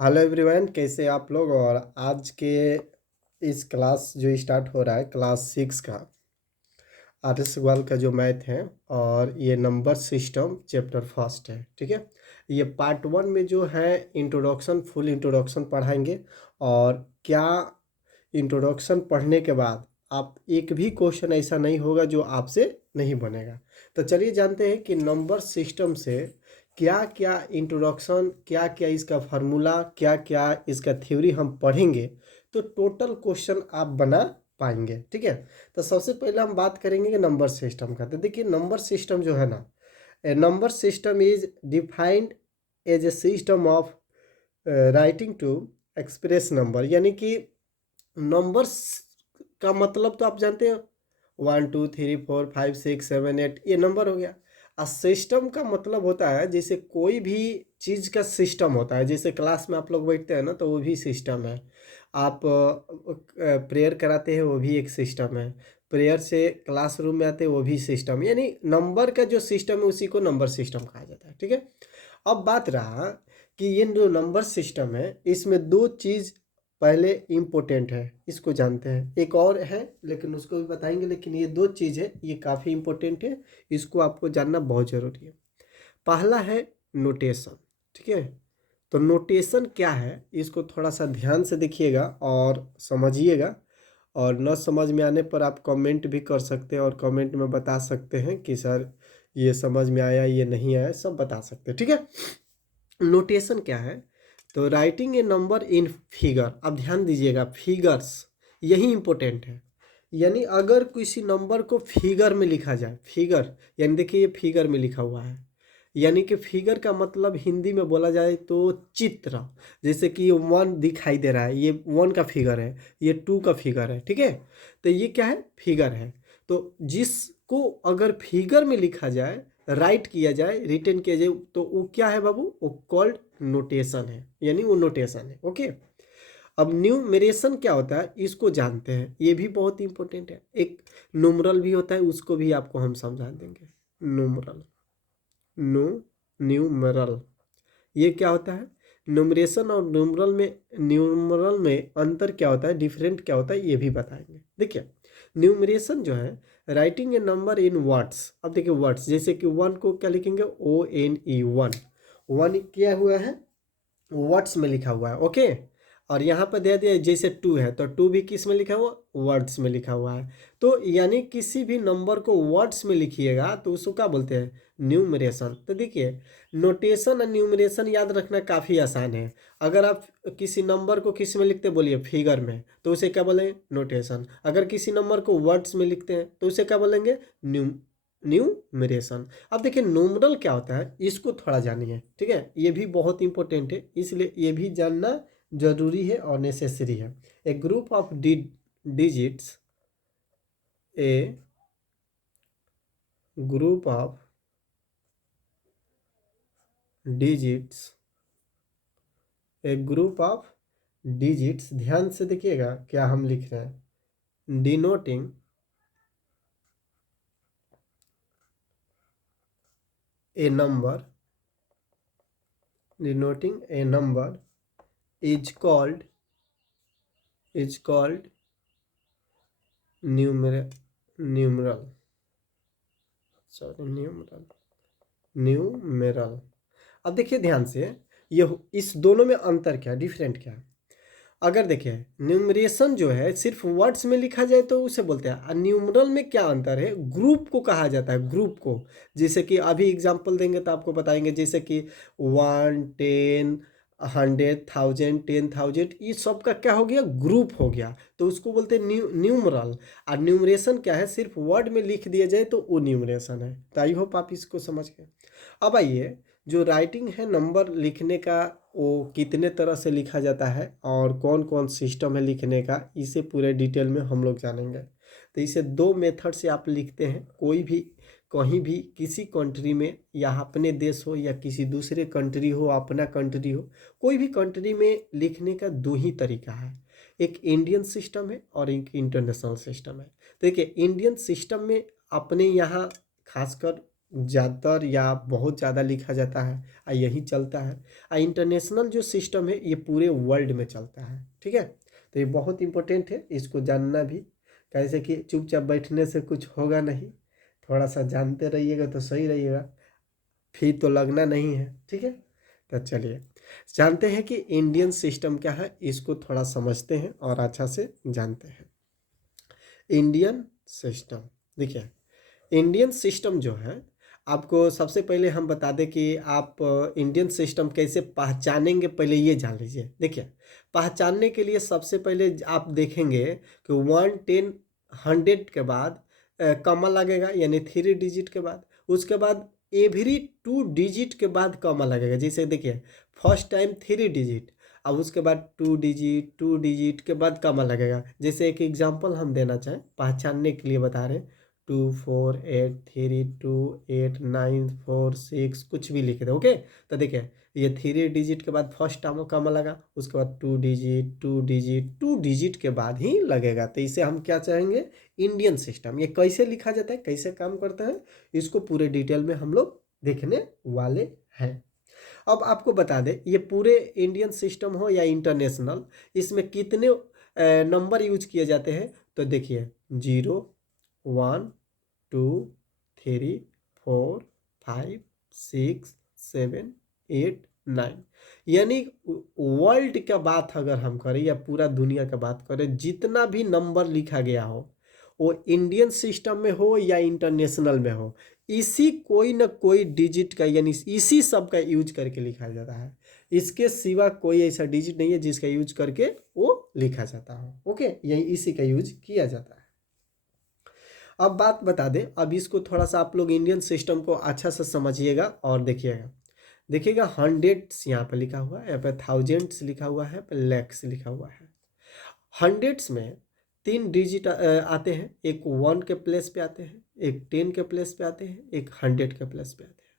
Hello everyone, कैसे आप लोग। और आज के इस क्लास जो स्टार्ट हो रहा है क्लास 6 का आर.एस. अग्रवाल का जो मैथ है, और ये नंबर सिस्टम चैप्टर फर्स्ट है। ठीक है, ये पार्ट 1 में जो है इंट्रोडक्शन, फुल इंट्रोडक्शन पढ़ाएंगे। और क्या इंट्रोडक्शन पढ़ने के बाद आप एक भी क्वेश्चन ऐसा नहीं होगा जो आपसे नहीं बनेगा। तो चलिए जानते हैं कि नंबर सिस्टम से क्या क्या इंट्रोडक्शन, क्या क्या इसका फार्मूला, क्या क्या इसका थ्योरी हम पढ़ेंगे तो टोटल क्वेश्चन आप बना पाएंगे। ठीक है, तो सबसे पहले हम बात करेंगे कि नंबर सिस्टम का। तो देखिए, नंबर सिस्टम जो है ना, a number system is defined as a system of writing to express number. यानी कि नंबर्स का मतलब तो आप जानते हैं, 1 2 3 4 5 6 7 8, ये नंबर हो गया। और सिस्टम का मतलब होता है जैसे कोई भी चीज़ का सिस्टम होता है। जैसे क्लास में आप लोग बैठते हैं ना, तो वो भी सिस्टम है। आप प्रेयर कराते हैं, वो भी एक सिस्टम है। प्रेयर से क्लासरूम में आते हैं, वो भी सिस्टम। यानी नंबर का जो सिस्टम है उसी को नंबर सिस्टम कहा जाता है। ठीक है, अब बात रहा कि ये जो नंबर सिस्टम है इसमें दो चीज़ पहले इम्पोर्टेंट है, इसको जानते हैं। एक और है लेकिन उसको भी बताएंगे, लेकिन ये दो चीज़ है, ये काफ़ी इम्पोर्टेंट है, इसको आपको जानना बहुत ज़रूरी है। पहला है नोटेशन। ठीक है, तो नोटेशन क्या है इसको थोड़ा सा ध्यान से देखिएगा और समझिएगा। और न समझ में आने पर आप कमेंट भी कर सकते हैं, और कमेंट में बता सकते हैं कि सर ये समझ में आया, ये नहीं आया, सब बता सकते हैं। ठीक है, नोटेशन क्या है? तो writing a number in figure. अब ध्यान दीजिएगा, फिगर्स यही इंपॉर्टेंट है। यानी अगर किसी नंबर को फिगर में लिखा जाए, फिगर यानी देखिए ये फिगर में लिखा हुआ है, यानी कि फिगर का मतलब हिंदी में बोला जाए तो चित्र। जैसे कि ये 1 दिखाई दे रहा है, ये 1 का फिगर है, ये 2 का फिगर है। ठीक है, तो ये क्या है? फिगर है। तो जिसको अगर फिगर में लिखा जाए, राइट किया जाए, रिटर्न किया जाए, तो वो क्या है बाबू? वो कॉल्ड नोटेशन है, यानी वो नोटेशन है। ओके, अब न्यूमरेशन क्या होता है इसको जानते हैं, ये भी बहुत इंपॉर्टेंट है। एक न्यूमरल भी होता है, उसको भी आपको हम समझा देंगे। न्यूमरल, नो न्यूमरल, ये क्या होता है? न्यूमरेशन और न्यूमरल में अंतर क्या होता है, डिफरेंट क्या होता है, ये भी बताएंगे। देखिए, न्यूमरेशन जो है writing a number in words. अब देखिए वर्ड्स, जैसे कि 1 को क्या लिखेंगे? ONE, 1। 1 किया हुआ है, वर्ड्स में लिखा हुआ है। ओके, और यहाँ पर दे दिया जैसे 2 है, तो 2 भी किस में लिखा हुआ? वर्ड्स में लिखा हुआ है। तो यानी किसी भी नंबर को वर्ड्स में लिखिएगा तो उसको क्या बोलते हैं? न्यूमरेशन। तो देखिए, नोटेशन और न्यूमरेशन याद रखना काफ़ी आसान है। अगर आप किसी नंबर को किस में लिखते हैं, बोलिए फिगर में, तो उसे क्या बोलेंगे? नोटेशन। अगर किसी नंबर को वर्ड्स में लिखते हैं तो उसे क्या बोलेंगे? न्यूमरेशन। अब देखिए न्यूमरल क्या होता है इसको थोड़ा जानिए। ठीक है, ये भी बहुत इंपॉर्टेंट है, इसलिए ये भी जानना जरूरी है और नेसेसरी है। A group of digits, a group of digits, a group of digits, ध्यान से देखिएगा क्या हम लिख रहे हैं। Denoting a number, denoting a number is called numeral, sorry numeral. अब देखिए ध्यान से, ये इस दोनों में अंतर क्या है, डिफरेंट क्या है? अगर देखिए न्यूमरेशन जो है सिर्फ वर्ड्स में लिखा जाए तो उसे बोलते हैं, और न्यूमरल में क्या अंतर है? ग्रुप को कहा जाता है, ग्रुप को। जैसे कि अभी एग्जांपल देंगे तो आपको बताएंगे, जैसे कि 1 10 100 1000 10,000, ये सब का क्या हो गया? ग्रुप हो गया, तो उसको बोलते हैं न्यूमरल। और न्यूमरेशन क्या है? सिर्फ वर्ड में लिख दिया जाए तो वो न्यूमरेशन है। तो आई होप आप इसको समझ गए। अब आइए, जो राइटिंग है नंबर लिखने का, वो कितने तरह से लिखा जाता है और कौन कौन सिस्टम है लिखने का, इसे पूरे डिटेल में हम लोग जानेंगे। तो इसे 2 मेथड से आप लिखते हैं। कोई भी कहीं भी किसी कंट्री में, या अपने देश हो या किसी दूसरे कंट्री हो, अपना कंट्री हो, कोई भी कंट्री में लिखने का 2 ही तरीका है। एक इंडियन सिस्टम है और एक इंटरनेशनल सिस्टम है। तो देखिए, इंडियन सिस्टम में अपने यहाँ खासकर ज़्यादातर या बहुत ज़्यादा लिखा जाता है, यही चलता है। इंटरनेशनल जो सिस्टम है ये पूरे वर्ल्ड में चलता है, ठीक है। तो ये बहुत इंपॉर्टेंट है, इसको जानना भी, कैसे कि चुपचाप बैठने से कुछ होगा नहीं, थोड़ा सा जानते रहिएगा तो सही रहिएगा, फी तो लगना नहीं है, ठीक है। तो चलिए जानते हैं कि इंडियन सिस्टम क्या है, इसको थोड़ा समझते हैं और अच्छा से जानते हैं। इंडियन सिस्टम, देखिए इंडियन सिस्टम जो है, आपको सबसे पहले हम बता दें कि आप इंडियन सिस्टम कैसे पहचानेंगे, पहले ये जान लीजिए। देखिए पहचानने के लिए सबसे पहले आप देखेंगे कि 1 10 100 के बाद कॉमा लगेगा, यानी 3 डिजिट के बाद, उसके बाद एवरी 2 डिजिट के बाद कॉमा लगेगा। जैसे देखिए फर्स्ट टाइम 3 डिजिट, अब उसके बाद 2 डिजिट के बाद कॉमा लगेगा। जैसे एक एग्जांपल हम देना चाहें, पहचानने के लिए बता रहे हैं, 2 4 8 3 2 8 9 4 6 कुछ भी लिख दे, ओके। तो देखिए ये 3 डिजिट के बाद फर्स्ट टाइम कॉमा लगा, उसके बाद 2 डिजिट के बाद ही लगेगा। तो इसे हम क्या चाहेंगे, इंडियन सिस्टम। ये कैसे लिखा जाता है, कैसे काम करता है, इसको पूरे डिटेल में हम लोग देखने वाले हैं। अब आपको बता दें, ये पूरे इंडियन सिस्टम हो या इंटरनेशनल, इसमें कितने नंबर यूज किए जाते हैं। तो देखिए 0 1 2 3 4 5 6 7 8 9, यानी वर्ल्ड का बात अगर हम करें या पूरा दुनिया का बात करें, जितना भी नंबर लिखा गया हो, वो इंडियन सिस्टम में हो या इंटरनेशनल में हो, इसी कोई ना कोई डिजिट का, यानी इसी सब का यूज करके लिखा जाता है। इसके सिवा कोई ऐसा डिजिट नहीं है जिसका यूज करके वो लिखा जाता हो, ओके। यही इसी का यूज किया जाता है। अब बात बता दें, अब इसको थोड़ा सा आप लोग इंडियन सिस्टम को अच्छा से समझिएगा और देखिएगा। देखिएगा हंड्रेड्स यहाँ पे लिखा हुआ है, यहाँ पे थाउजेंड्स लिखा हुआ है, पे लैक्स लिखा हुआ है। हंड्रेड्स में 3 डिजिट आते हैं, एक 1 के प्लेस पे आते हैं, एक 10 के प्लेस पे आते हैं, एक 100 के प्लेस पे आते हैं।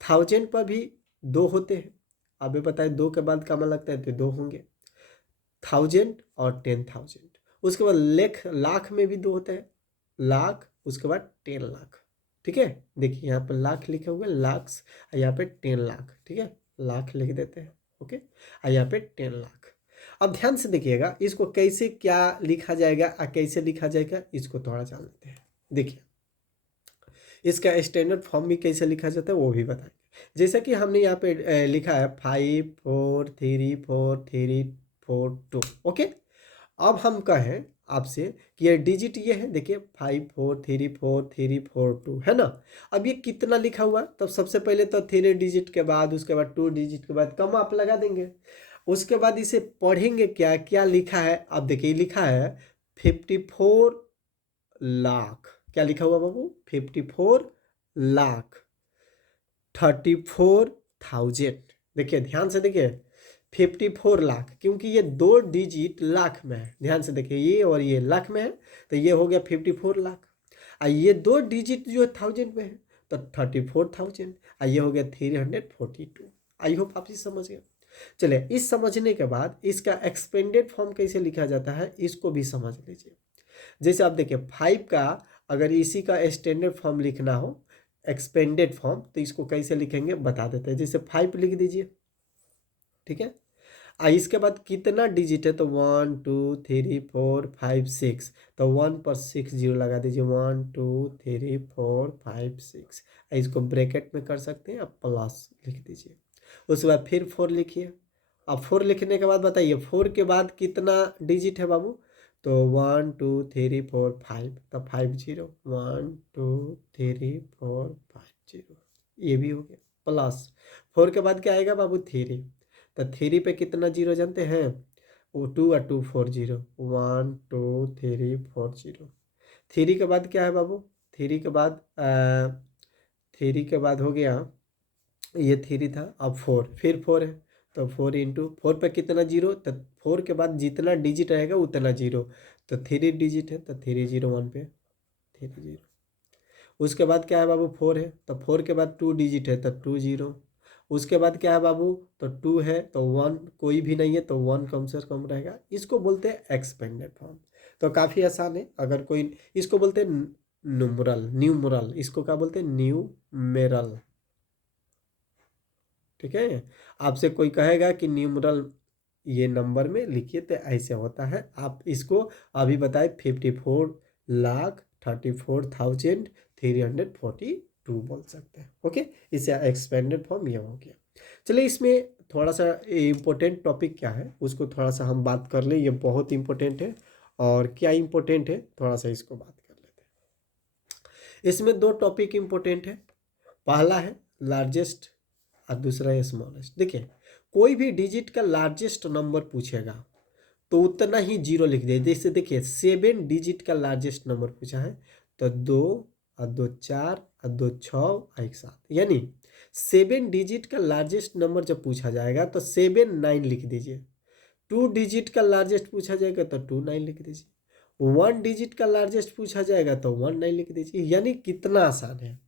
थाउजेंड पर भी 2 होते हैं, अभी बताए 2 के बाद कमा लगता है तो 2 होंगे, 1000 और 10,000। उसके बाद लाख में भी 2 होते हैं, लाख, उसके बाद 10 लाख, ठीक है। देखिए यहाँ पर लाख लिखे हुए, लाख्स, यहाँ पे 10 लाख, ठीक है, लाख लिख देते हैं, ओके। यहाँ पे 10 लाख। अब ध्यान से देखिएगा, इसको कैसे क्या लिखा जाएगा और कैसे लिखा जाएगा, इसको थोड़ा जान लेते हैं। देखिए इसका स्टैंडर्ड फॉर्म भी कैसे लिखा जाता है वो भी बताएंगे। जैसा कि हमने यहाँ पे लिखा है 5 4 3 4 3 4 2, ओके। अब हम कहें आपसे कि ये डिजिट ये है, देखिए 5 4 3 4 3 4 2 है ना। अब ये कितना लिखा हुआ, तब सबसे पहले तो 3 डिजिट के बाद, उसके बाद 2 डिजिट के बाद कम आप लगा देंगे। उसके बाद इसे पढ़ेंगे, क्या क्या लिखा है। अब देखिए लिखा है 54 लाख, क्या लिखा हुआ बाबू, 54 लाख 34,000। देखिए ध्यान से देखिए 54 लाख, क्योंकि ये 2 डिजिट लाख में है, ध्यान से देखिए ये और ये लाख में है, तो ये हो गया 54 लाख। और ये 2 डिजिट जो है 1000 में है, तो 34,000, और ये हो गया 342। आई होप आप इसे समझ गए। चलिए इस समझने के बाद इसका एक्सपेंडेड फॉर्म कैसे लिखा जाता है, इसको भी समझ लीजिए। जैसे आप देखिए 5 का अगर इसी का स्टैंडर्ड फॉर्म लिखना हो, एक्सपेंडेड फॉर्म, तो इसको कैसे लिखेंगे बता देते हैं। जैसे 5 लिख दीजिए, ठीक है। इसके बाद कितना डिजिट है, तो 1 2 3 4 5 6, तो 1 पर 6 जीरो लगा दीजिए, 1 2 3 4 5 6। इसको ब्रैकेट में कर सकते हैं, आप प्लस लिख दीजिए। उसके बाद फिर 4 लिखिए। अब 4 लिखने के बाद बताइए 4 के बाद कितना डिजिट है बाबू, तो 1 2 3 4 5, तो 5 0, 1 2 3 4 5 0, ये भी हो गया। प्लस 4 के बाद क्या आएगा बाबू, 3, तो 3 पे कितना जीरो जानते हैं, वो 2 और 2 4 0, 1 2 3 4 0। 3 के बाद क्या है बाबू, 3 के बाद 3 के बाद हो गया, ये 3 था, अब 4, फिर 4 है, तो 4 इंटू 4 पे कितना जीरो, तो 4 के बाद जितना डिजिट रहेगा उतना जीरो, तो 3 डिजिट है, तो 3 0 1 पे 3 0। उसके बाद क्या है बाबू, 4 है, तो 4 के बाद 2 डिजिट है, तो 2 0। उसके बाद क्या है बाबू, तो 2 है, तो 1 कोई भी नहीं है, तो 1 कम से कम रहेगा। इसको बोलते हैं एक्सपेंडेड फॉर्म। तो काफ़ी आसान है, अगर कोई, इसको बोलते हैं न्यूमरल इसको क्या बोलते हैं, न्यूमेरल। ठीक है, आपसे कोई कहेगा कि न्यूमरल ये नंबर में लिखिए तो ऐसे होता है। आप इसको अभी बताए 54,34,342 बोल सकते हैं। ओके, इसे एक्सपेंडेड फॉर्म ये हो गया। चलिए इसमें थोड़ा सा इम्पोर्टेंट टॉपिक क्या है उसको थोड़ा सा हम बात कर ले, ये बहुत इम्पोर्टेंट है। और क्या इम्पोर्टेंट है थोड़ा सा इसको बात कर लेते हैं। इसमें दो टॉपिक इम्पोर्टेंट है, पहला है लार्जेस्ट और दूसरा है स्मॉलेस्ट। देखिए कोई भी डिजिट का लार्जेस्ट नंबर पूछेगा तो उतना ही जीरो लिख दे। जैसे देखिए 7 डिजिट का लार्जेस्ट नंबर पूछा है तो 2 और 2 4 और 2 6 और 1 7, यानी 7 डिजिट का लार्जेस्ट नंबर जब पूछा जाएगा तो 7 9 लिख दीजिए। 2 डिजिट का लार्जेस्ट पूछा जाएगा तो 2 9 लिख दीजिए। 1 डिजिट का लार्जेस्ट पूछा जाएगा तो 1 9 लिख दीजिए। यानी कितना आसान है,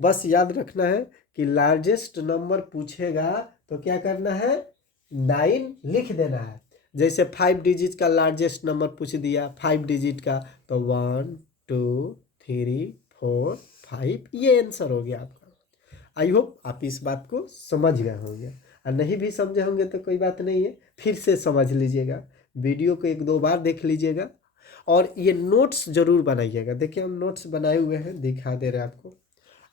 बस याद रखना है कि लार्जेस्ट नंबर पूछेगा तो क्या करना है, 9 लिख देना है। जैसे 5 डिजिट का लार्जेस्ट नंबर पूछ दिया 5 डिजिट का तो 1 2 3 4 5, ये आंसर हो गया आपका। आई होप आप इस बात को समझ गए होंगे, और नहीं भी समझे होंगे तो कोई बात नहीं है, फिर से समझ लीजिएगा, वीडियो को 1-2 बार देख लीजिएगा और ये नोट्स जरूर बनाइएगा। देखिए हम नोट्स बनाए हुए हैं, दिखा दे रहे हैं आपको।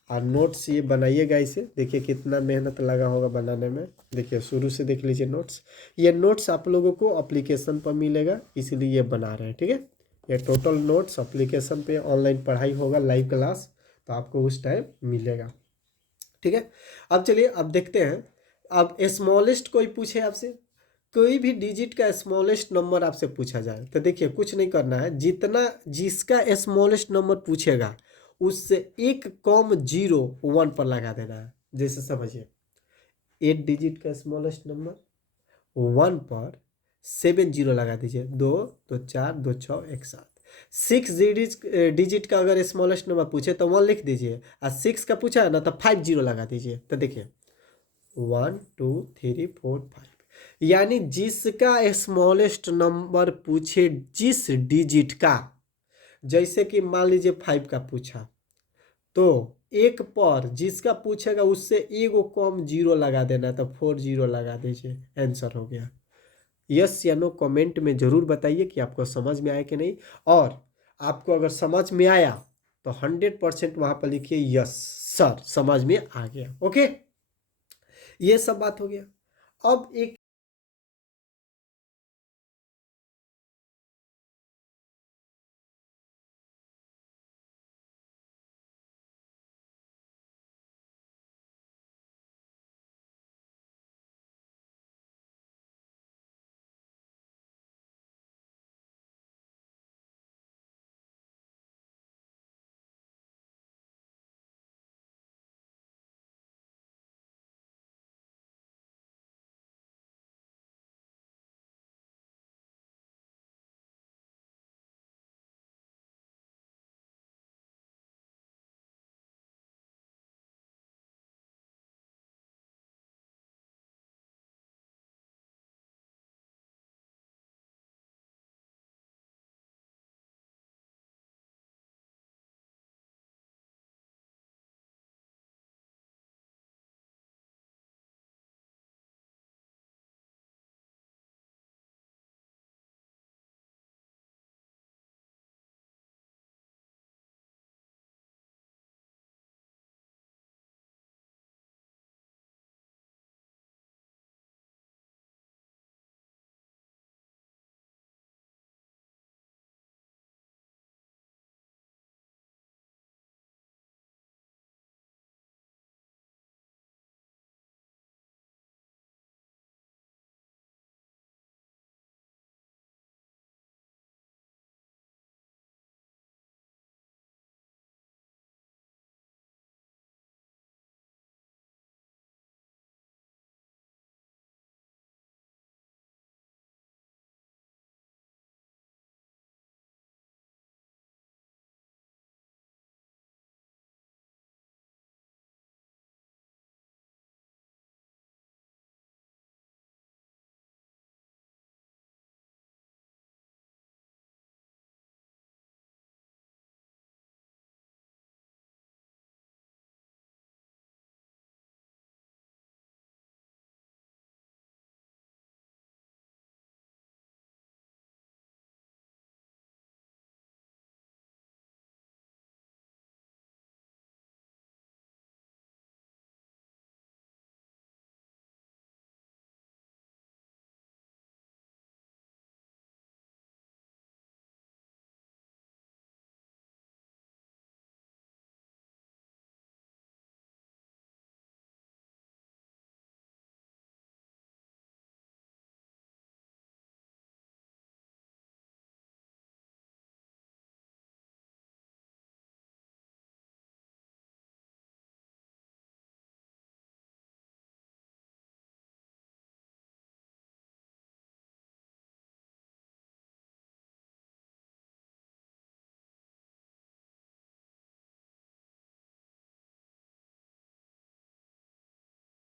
और नोट्स ये बनाइएगा, इसे देखिए कितना मेहनत लगा होगा बनाने में। देखिए शुरू से देख लीजिए नोट्स। ये नोट्स आप लोगों को एप्लीकेशन पर मिलेगा, इसलिए ये बना रहे हैं। ठीक है, ये टोटल नोट्स एप्लीकेशन पे ऑनलाइन पढ़ाई होगा, लाइव क्लास, तो आपको उस टाइम मिलेगा। ठीक है, अब चलिए अब देखते हैं। अब स्मॉलेस्ट कोई पूछे आपसे, कोई भी डिजिट का स्मॉलेस्ट नंबर आपसे पूछा जाए तो देखिए कुछ नहीं करना है, जितना जिसका स्मॉलेस्ट नंबर पूछेगा उससे 1,0 1 पर लगा देना है। जैसे समझिए 8 डिजिट का स्मॉलेस्ट नंबर 1 पर 7 0 लगा दीजिए, 2 2 4 2 6 1 7। 6 डिजिट का अगर स्मॉलेस्ट नंबर पूछे तो 1 लिख दीजिए, और 6 का पूछा है ना तो 5 0 लगा दीजिए। तो देखिए 1 2 3 4 5, यानी जिसका स्मॉलेस्ट नंबर पूछे जिस डिजिट का, जैसे कि मान लीजिए 5 का पूछा तो 1 पर जिसका पूछेगा उससे 1 लगा देना, तो 4 0 लगा दीजिए, आंसर हो गया। यस या नो कमेंट में ज़रूर बताइए कि आपको समझ में आया कि नहीं, और आपको अगर समझ में आया तो 100% वहाँ पर लिखिए यस सर समझ में आ गया। ओके, ये सब बात हो गया। अब एक